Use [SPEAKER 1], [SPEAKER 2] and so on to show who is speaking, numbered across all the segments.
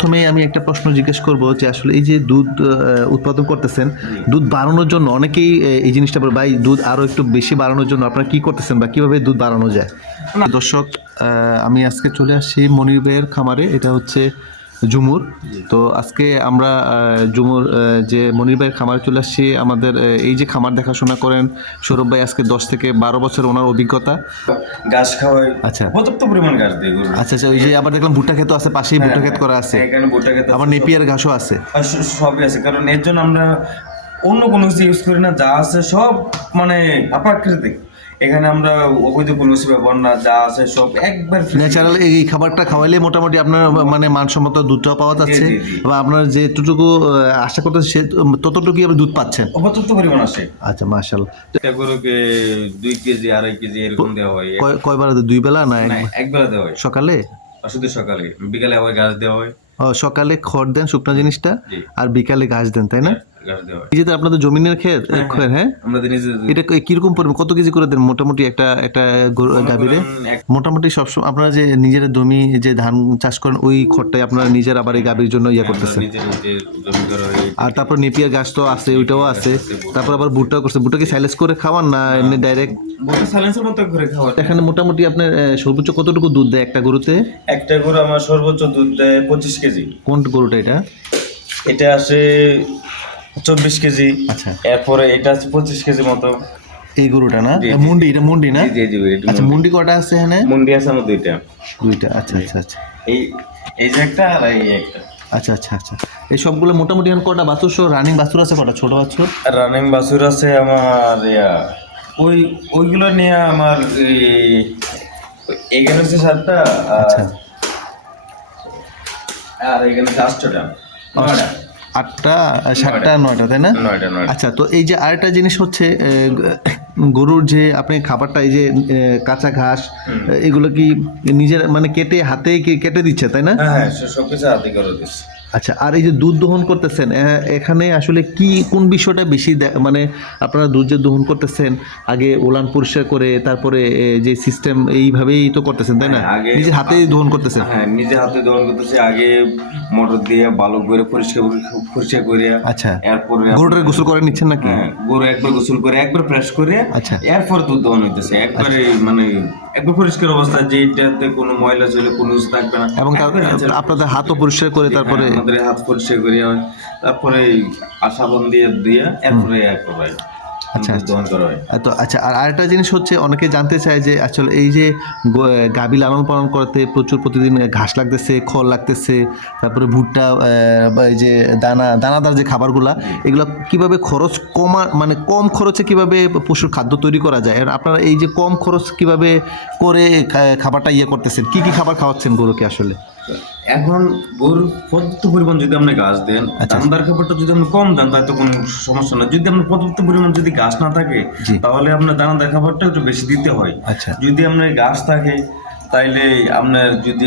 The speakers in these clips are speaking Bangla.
[SPEAKER 1] প্রথমে আমি একটা প্রশ্ন জিজ্ঞেস করব যে আসলে এই যে দুধ উৎপাদন করতেছেন দুধ বাড়ানোর জন্য অনেকেই এই জিনিসটা বলে ভাই দুধ আরও একটু বেশি বাড়ানোর জন্য আপনারা কি করতেছেন বা কীভাবে দুধ বাড়ানো যায়? দর্শক আহ, আমি আজকে চলে আসছি মনিবের খামারে। এটা হচ্ছে ঝুমুর। তো আজকে আমরা ঝুমুর যে মনির ভাইয়ের খামারে চলে আসছি আমাদের এই যে খামার দেখাশোনা করেন সৌরভ ভাই আজকে দশ থেকে বারো বছর ওনার অভিজ্ঞতা।
[SPEAKER 2] ঘাস খাওয়াই
[SPEAKER 1] আচ্ছা।
[SPEAKER 2] পর্যাপ্ত পরিমাণ ঘাস দিয়ে
[SPEAKER 1] আচ্ছা আচ্ছা ওই যে আবার দেখলাম ভুট্টা ক্ষেত আছে পাশেই ভুট্টা ক্ষেত করা আছে।
[SPEAKER 2] এখানে ভুট্টা
[SPEAKER 1] আবার নেপিয়ার ঘাসও আছে।
[SPEAKER 2] সবই আছে কারণ এর জন্য আমরা অন্য কোনো কিছু ইউজ করি না যা আছে সব মানে অপ্রাকৃতিক। এখানে আমরা অবৈধ কোনো কিছু ব্যবহার না যা আছে সব একবার
[SPEAKER 1] ন্যাচারাল এই খাবারটা খাওয়াইলে মোটামুটি আপনার মানে মানসম্মত দুধটাও পাওয়া যাচ্ছে। বা আপনার যেটুকু আশা করতেছে সে ততটুকুই আপনি দুধ পাচ্ছেন।
[SPEAKER 2] পর্যাপ্ত পরিমাণ আসে
[SPEAKER 1] আচ্ছা মার্শাল
[SPEAKER 2] একটা গরুকে দুই কেজি আড়াই কেজি এরকম দেওয়া হয়।
[SPEAKER 1] কয়বার দুই বেলা না এক-
[SPEAKER 2] না একবেলা দেওয়া হয়।
[SPEAKER 1] সকালে?
[SPEAKER 2] শুধু সকালে। বিকালে আবার ঘাস দেওয়া হয়।
[SPEAKER 1] সকালে খড় দেন শুকনো জিনিসটা আর বিকালে ঘাস দেন তাই না?
[SPEAKER 2] হয়।
[SPEAKER 1] তো আপনাদের জমিনের ক্ষেত ক্ষেত, হ্যাঁ?
[SPEAKER 2] আমরা নিজে
[SPEAKER 1] এটা কীরকম পরিমাণ কত কেজি করে দেন মোটামুটি একটা একটা গাভীরে? মোটামুটি সবসময় আপনারা যে নিজের জমি যে ধান চাষ করেন ওই খড়টাই আপনারা নিজের আবার এই গাভীর জন্য ইয়ে করতেছেন।
[SPEAKER 2] হয়
[SPEAKER 1] আর তারপর নেপিয়ার গাছ তো আছে ওইটাও আছে। তারপর আবার ভুট্টাও করছে। ভুট্টা কি সাইলেস করে খাওয়ান না এমনি ডাইরেক্ট
[SPEAKER 2] সাইলেন্সের মতো করে খাওয়া
[SPEAKER 1] এখানে মোটামুটি আপনার সর্বোচ্চ কতটুকু দুধ দেয় একটা গরুতে?
[SPEAKER 2] একটা গরু আমার সর্বোচ্চ দুধ দেয় পঁচিশ কেজি।
[SPEAKER 1] কোন গরুটা এটা?
[SPEAKER 2] এটা আসে চব্বিশ কেজি।
[SPEAKER 1] আচ্ছা।
[SPEAKER 2] এরপরে এটা আছে পঁচিশ কেজি মতো।
[SPEAKER 1] এই গরুটা না। মুন্ডি এটা মুন্ডি না?
[SPEAKER 2] জি জি
[SPEAKER 1] আচ্ছা মুন্ডি। কটা আছে এখানে?
[SPEAKER 2] মুন্ডি আছে আমার দুইটা।
[SPEAKER 1] দুইটা আচ্ছা আচ্ছা আচ্ছা।
[SPEAKER 2] এই এই যে একটা আর এই একটা।
[SPEAKER 1] আচ্ছা আচ্ছা আচ্ছা। এই সবগুলো মোটামুটি এখন কটা বাছুর সহ? রানিং বাছুর আছে কটা? ছোট বাছুর?
[SPEAKER 2] রানিং বাছুর আছে আমার ইয়া ওই ওইগুলো নিয়ে আমার এখানে হচ্ছে সাতটা
[SPEAKER 1] আচ্ছা।
[SPEAKER 2] আর এখানে হচ্ছে আটটা নয়টা।
[SPEAKER 1] আটটা সাতটা নয়টা। তাই না? আচ্ছা তো এই যে আরেকটা জিনিস হচ্ছে গরুর যে আপনি খাবারটা এই যে কাঁচা ঘাস এগুলো কি নিজের মানে কেটে হাতে কেটে দিচ্ছে তাই না?
[SPEAKER 2] হ্যাঁ সবকিছু হাতে করে দিচ্ছি।
[SPEAKER 1] আচ্ছা আর এই যে দুধ দহন করতেছেন এখানে আসলে কি কোন বিষয়টা বেশি মানে আপনারা দুধ যে দহন করতেছেন? আগে ওলান পরিষ্কার করে তারপরে যে সিস্টেম এইভাবেই তো করতেছেন তাই না?
[SPEAKER 2] হ্যাঁ,
[SPEAKER 1] নিজে হাতেই দহন করতেছেন?
[SPEAKER 2] হ্যাঁ নিজে হাতে দহন করতেছে আগে মোটর দিয়ে ভালো করে পরিষ্কার পরিষ্কার করে
[SPEAKER 1] আচ্ছা
[SPEAKER 2] এরপরে
[SPEAKER 1] গরুটার গোসল করে নিচ্ছেন নাকি?
[SPEAKER 2] হ্যাঁ, গরু একবার গোসল করে একবার ফ্রেশ করে
[SPEAKER 1] আচ্ছা।
[SPEAKER 2] এরপর দুধ দহন হইতেছে একবারে মানে একবার পরিষ্কার অবস্থা যে এটাতে কোনো ময়লা চলে কোনো কিছু থাকবে না।
[SPEAKER 1] এবং
[SPEAKER 2] একবার আছে।
[SPEAKER 1] আপনাদের হাতও পরিষ্কার করে তারপরে
[SPEAKER 2] হ্যাঁ, আমাদের হাত পরিষ্কার করে হয় তারপরে আশাবন দিয়ে দিয়ে এরপরে এক করা হয়
[SPEAKER 1] আচ্ছা,
[SPEAKER 2] দহন করা হয়।
[SPEAKER 1] তো আচ্ছা আর আরেকটা জিনিস হচ্ছে অনেকে জানতে চায় যে আসলে এই যে গ- গাভী লালন পালন করতে প্রচুর প্রতিদিন ঘাস লাগতেছে খড় লাগতেছে তারপরে ভুট্টা এই যে দানা দানাদার যে খাবারগুলা এগুলো কীভাবে খরচ কমা মানে কম খরচে কীভাবে পশুর খাদ্য তৈরি করা যায়? আর আপনারা এই যে কম খরচ কীভাবে করে খাবারটা ইয়ে করতেছেন? কি কি খাবার খাওয়াচ্ছেন গরুকে আসলে?
[SPEAKER 2] এখন গরুর পর্যাপ্ত পরিমাণ যদি আপনি গাছ দেন
[SPEAKER 1] আচ্ছা।
[SPEAKER 2] দামদার খাবারটা যদি আপনি কম দেন তাহলে তো কোনো সমস্যা না যদি আপনার পর্যাপ্ত পরিমাণ যদি গাছ না থাকে তাহলে আপনার দানাদার খাবারটা একটু বেশি দিতে হয়।
[SPEAKER 1] আচ্ছা।
[SPEAKER 2] যদি আপনার গাছ থাকে তাইলে আপনার যদি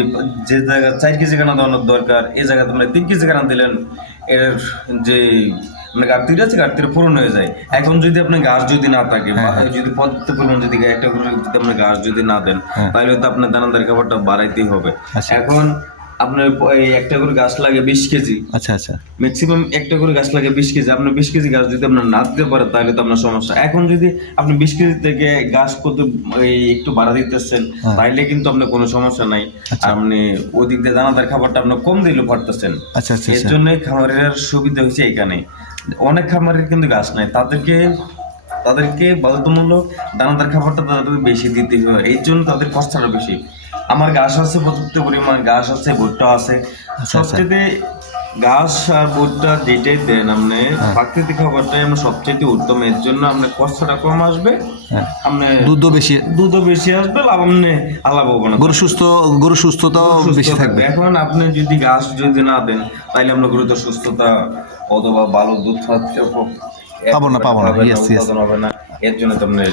[SPEAKER 2] যে জায়গা চার কেজি কানা দেওয়ানোর দরকার এই জায়গাতে আপনি তিন কেজি কানা দিলেন এর যে মানে ঘাটতিটা আছে ঘাটতিটা পূরণ হয়ে যায়। এখন যদি আপনার গাছ যদি না থাকে যদি পর্যাপ্ত পরিমাণ যদি একটা করে যদি আপনার গাছ যদি না দেন
[SPEAKER 1] হ্যাঁ।
[SPEAKER 2] তাহলে তো আপনার দানাদার খাবারটা বাড়াইতেই হবে।
[SPEAKER 1] আচ্ছা।
[SPEAKER 2] এখন আপনার একটা করে গাছ লাগে বিশ কেজি।
[SPEAKER 1] আচ্ছা আচ্ছা।
[SPEAKER 2] ম্যাক্সিমাম একটা করে গাছ লাগে বিশ কেজি। আপনার বিশ কেজি গাছ যদি আপনার না দিতে পারেন তাহলে তো আপনার সমস্যা। এখন যদি আপনি বিশ কেজি থেকে গাছ কত একটু বাড়া দিতেছেন
[SPEAKER 1] হ্যাঁ।
[SPEAKER 2] তাইলে কিন্তু আপনার কোনো সমস্যা নাই।
[SPEAKER 1] আচ্ছা।
[SPEAKER 2] আপনি ওদিক দিয়ে দানাদার খাবারটা আপনি কম দিলে পারতেছেন।
[SPEAKER 1] আচ্ছা আচ্ছা
[SPEAKER 2] এর
[SPEAKER 1] আচ্ছা।
[SPEAKER 2] জন্য খামারের সুবিধা হচ্ছে এখানে। অনেক খামারের কিন্তু গাছ নাই। তাদেরকে তাদেরকে বাধ্যতামূলক দানাদার খাবারটা তাদের বেশি দিতে হয়। এই জন্য তাদের খরচাটা বেশি। আমার গাছ আছে পর্যাপ্ত পরিমাণ গাছ আছে ভুট্টা আছে।
[SPEAKER 1] আচ্ছা।
[SPEAKER 2] সবচেয়ে ঘাস আর ভুট্টা যেটাই দেন আপনি।
[SPEAKER 1] হ্যাঁ।
[SPEAKER 2] প্রাকৃতিক খাবারটাই আমরা সবচেয়ে উত্তম। এর জন্য আপনার কষ্টটা কম আসবে।
[SPEAKER 1] হ্যাঁ।
[SPEAKER 2] আপনি
[SPEAKER 1] দুধও বেশি
[SPEAKER 2] দুধও বেশি আসবে লাভ আপনি আলাপ হব না।
[SPEAKER 1] গরু সুস্থ গরু সুস্থতাও বেশি থাকবে।
[SPEAKER 2] এখন আপনি যদি ঘাস যদি না দেন তাহলে আপনার গরু তো সুস্থতা অথবা ভালো দুধ খাচ্ছে
[SPEAKER 1] পাবো না, পাবো না।
[SPEAKER 2] এর জন্য তো আপনার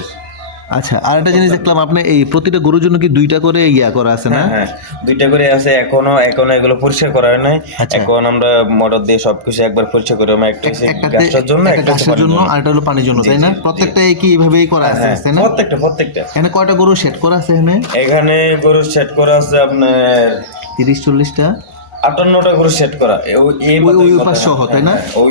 [SPEAKER 1] আচ্ছা আর একটা জিনিস দেখলাম আপনি এই প্রতিটা গরুর জন্য কি দুইটা করে ইয়া করা আছে না?
[SPEAKER 2] হ্যাঁ দুইটা করে আছে এখনও এখনও এগুলো পরিষ্কার করা হয় নাই।
[SPEAKER 1] আচ্ছা।
[SPEAKER 2] এখন আমরা মোটর দিয়ে সবকিছু একবার পরিষ্কার করে আমরা একটা গাছটার জন্য
[SPEAKER 1] একটা ঘাসের জন্য। আর একটা হলো পানির জন্য তাই না। প্রত্যেকটা কি এইভাবেই করা আছে
[SPEAKER 2] হ্যাঁ,
[SPEAKER 1] তাই না?
[SPEAKER 2] প্রত্যেকটা প্রত্যেকটা।
[SPEAKER 1] এখানে কয়টা গরু সেট করা আছে এখানে?
[SPEAKER 2] এখানে গরু সেট করা আছে আপনার
[SPEAKER 1] তিরিশ চল্লিশটা।
[SPEAKER 2] আটান্নটা করে সেট করা ওই-।
[SPEAKER 1] উপাস সহ, তাই না?
[SPEAKER 2] হ্যাঁ, ওই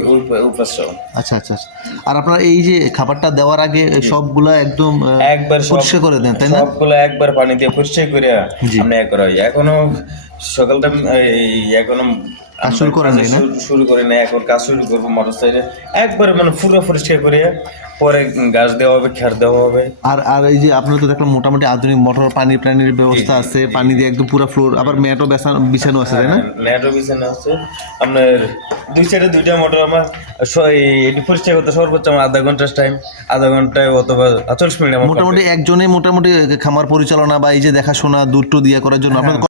[SPEAKER 2] উপাস সহ।
[SPEAKER 1] আচ্ছা আচ্ছা আচ্ছা। আর আপনার এই যে খাবারটা দেওয়ার আগে সবগুলা একদম
[SPEAKER 2] একবার
[SPEAKER 1] পরিষ্কার করে দেন তাই না
[SPEAKER 2] সবগুলো একবার পানি দিয়ে পরিষ্কার করে আপনি করা হয় এখনও সকালটা
[SPEAKER 1] এখনও শুরু করেন নাই, না?
[SPEAKER 2] শুরু- করে না এখন কাজ শুরু করব মোটর সাইডে একবার মানে পুরো পরিষ্কার করে পরে গাছ দেওয়া হবে খের দেওয়া হবে।
[SPEAKER 1] আর আর এই যে আপনারা তো দেখলাম মোটামুটি আধুনিক মোটর পানি প্রাণীর ব্যবস্থা আছে পানি দিয়ে একদম পুরো ফ্লোর আবার ম্যাটও বেছানো বিছানো আছে তাই না?
[SPEAKER 2] নেটও বিছানা আছে। আপনার দুই সাইডে দুইটা মোটর আমার এটি পরিষ্কার করতে সর্বোচ্চ আমার আধা ঘণ্টার টাইম আধা ঘন্টায় অথবা চল্লিশ মিনিট
[SPEAKER 1] মোটামুটি একজনে মোটামুটি খামার পরিচালনা বা এই যে দেখাশোনা দুধ টু দিয়ে করার জন্য আপনাদের